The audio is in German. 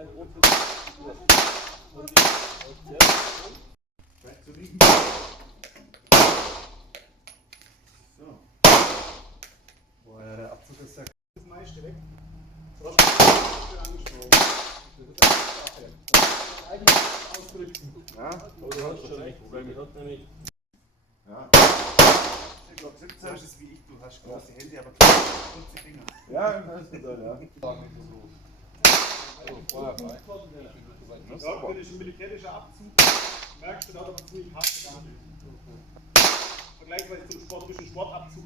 kleinen Rot. Zu liegen. So. Boah, ja, der Abzug ist ja. Das meiste weg. Das ist ausdrücken. Ja, Oh, du hast schon echt Probleme. ja. Ich glaube, 17 ist wie ich, du hast große Hände, aber kurze Finger. Ja, das ist gut, ja. Ja, das ist ein militärischer Abzug. Merkst du da, dass man ziemlich hart gegangen ist. Vergleichsweise zum sportlichen Sportabzug